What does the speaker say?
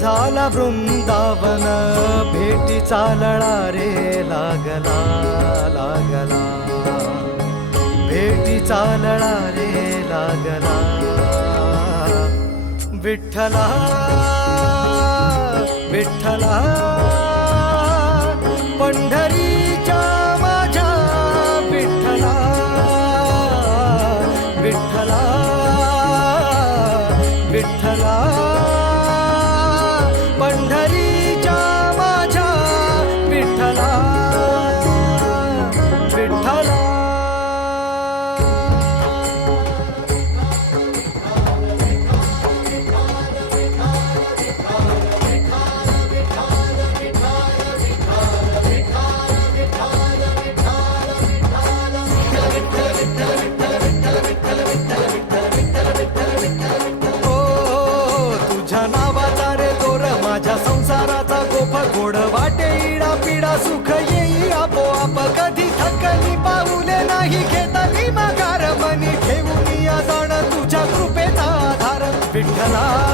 झाला वृंदावन भेटी लळा रे लागला लागला. भेटी लळा रे लागला. विठ्ठला विठ्ठला पंढरीच्या माझ्या विठ्ठला विठ्ठला विठ्ठला. मला सुख येई आपोआप. कधी थकली पाऊले नाही घेतली माघार मनी ठेवून या जाण तुझ्या कृपेचा आधार. विठ्ठला.